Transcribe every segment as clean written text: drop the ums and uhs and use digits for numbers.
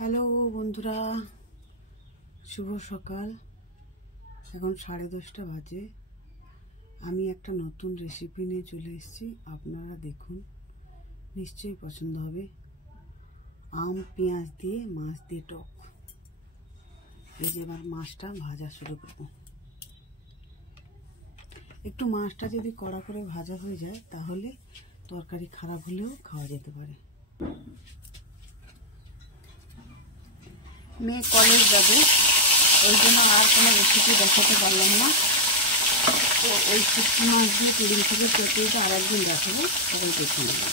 Hello বন্ধুরা, শুভ সকাল। এখন 10:30 বাজে। আমি একটা নতুন রেসিপি নিয়ে চলে এসেছি, আপনারা দেখুন, নিশ্চয়ই পছন্দ হবে। আম পেঁয়াজ দিয়ে মাছ দিয়ে টক। এই যে এবার মাছটা ভাজা শুরু করব। একটু মাছটা যদি কড়া করে ভাজা হয়ে যায় তাহলে তরকারি খারাপ হলেও খাওয়া যেতে পারে। মেয়ে কলেজ যাবে, ওই জন্য আর কোনো রেসিপি দেখাতে পারলাম না। তো ওই শুটকি মাছ দিয়ে পুডিং থেকে পেঁপেটা আর একদিন দেখাবো, তখন দেখে নেবেন।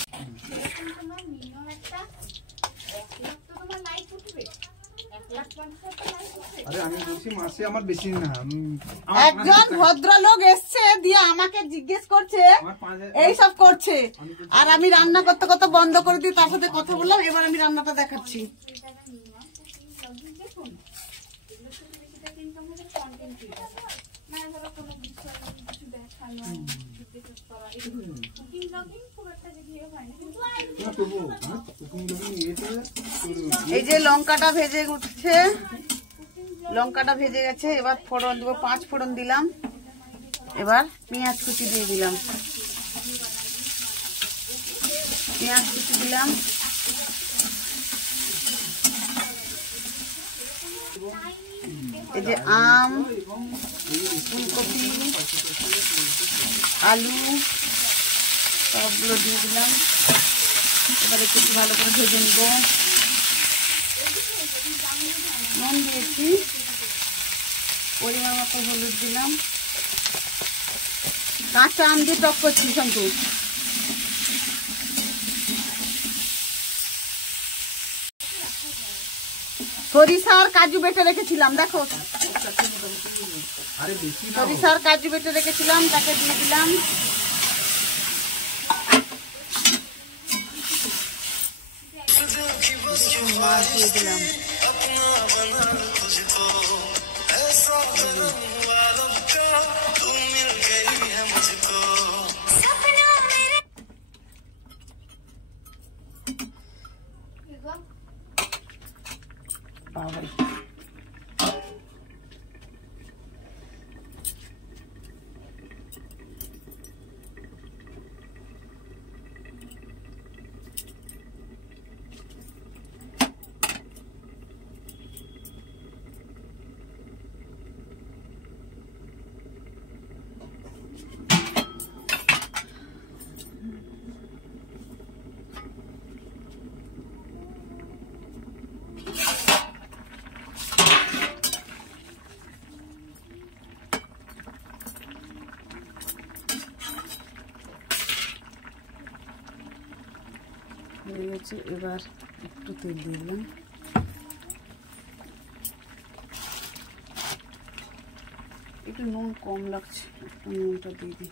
একজন ভদ্রলোক এসছে দিয়ে আমাকে জিজ্ঞেস করছে, এইসব করছে, আর আমি রান্না করতে করতে বন্ধ করে দিয়ে তার সাথে কথা বললাম। এবার আমি রান্নাটা দেখাচ্ছি। এই যে লঙ্কাটা ভেজে উঠছে, লঙ্কাটা ভেজে গেছে। এবার ফোড়ন দেবো, 5 ফোড়ন দিলাম। এবার পেঁয়াজ কুচি দিয়ে দিলাম, পেঁয়াজ কুচি দিলাম। এই যে আম, ফুলকপি, আলু সবগুলো দিয়ে দিলাম। এবার একটু ভালো করে ভেজে নিব। নুন দিয়েছি, পরিমাণ মতো হলুদ দিলাম। কাঁচা আম দিয়ে টক করছি সন্তোষ। সরিষা আর কাজু বেটে রেখেছিলাম, দেখো সরিষা আর কাজু বেটে রেখেছিলাম, তাকে দিয়ে দিলাম। মাছ দিয়ে দিলাম। হয়ে গেছে, এবার একটু তেল দিয়ে দিলাম। একটু নুন কম লাগছে, একটু নুনটা দিয়ে দিই।